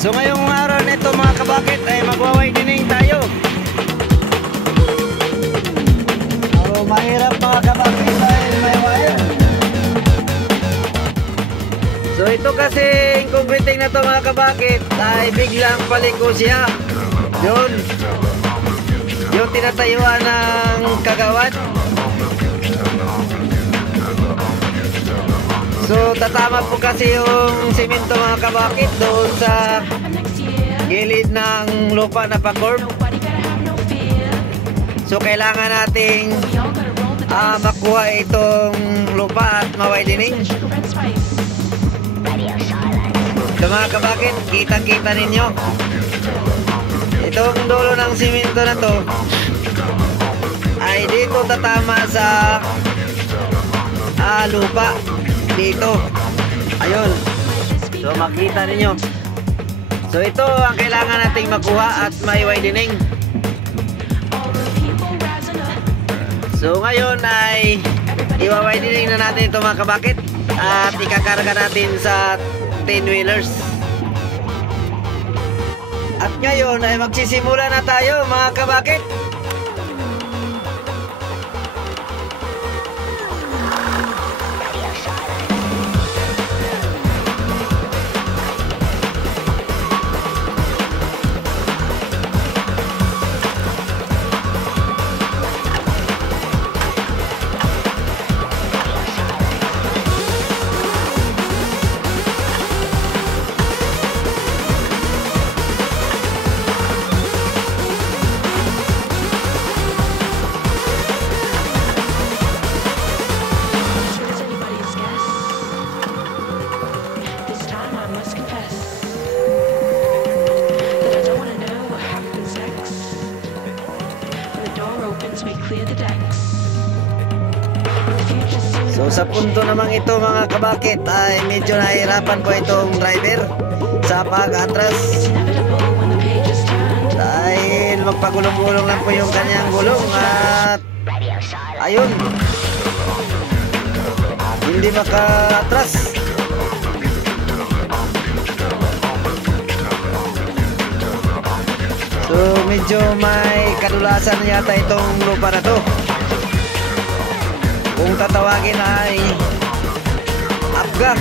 So ngayong araw nito mga kabakit ay magwa-widening tayo. So mahirap mga kabakit dahil may wire. So ito kasi concreting na to mga kabakit ay biglang paliko siya. Yung tinatayuan ng kagawad. So tatama po kasi yung simento mga kabakit doon sa gilid ng lupa na pa-curve. So kailangan nating makuha itong lupa at ma-widening. So mga kabakit, kitang-kita ninyo itong dulo ng simento na to ay dito tatama sa lupa dito. Ayun. So makita ninyo. So ito ang kailangan nating makuha at may widening. So ngayon ay iwa-widening na natin ito mga kabakit at ikakarga natin sa 10-wheelers. At ngayon ay magsisimula na tayo mga kabakit. So sa punto namang ito mga kabakit ay medyo nahihirapan po itong driver sa pag-atras dahil magpagulong-gulong lang po yung kanyang gulong at ayun, hindi maka-atras. So medyo may kadulasan yata itong lupa na to. Kung tatawagin ay Apga.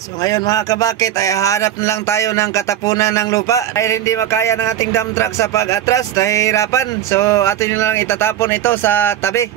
So ngayon mga kabakit ay hanap na lang tayo ng katapunan ng lupa dahil hindi makaya ng ating dump truck sa pag-atras, nahihirapan. So atin na lang itatapon ito sa tabi.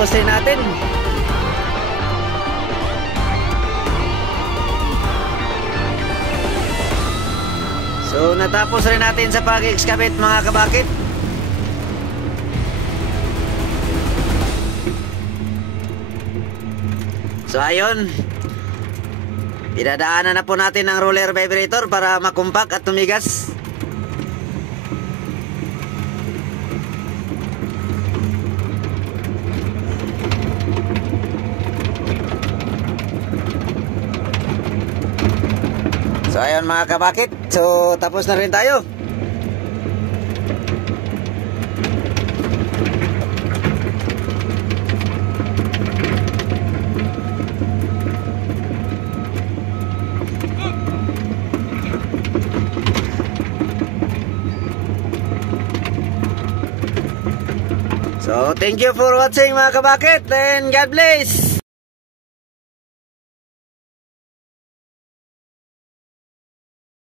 natapos din natin. So natapos rin natin sa pag-excavate mga kabakit. So ayun, idadaanan na po natin ang roller vibrator para makumpak at tumigas. So ayun mga kabakit, so tapos na rin tayo. So thank you for watching mga kabakit, and God bless.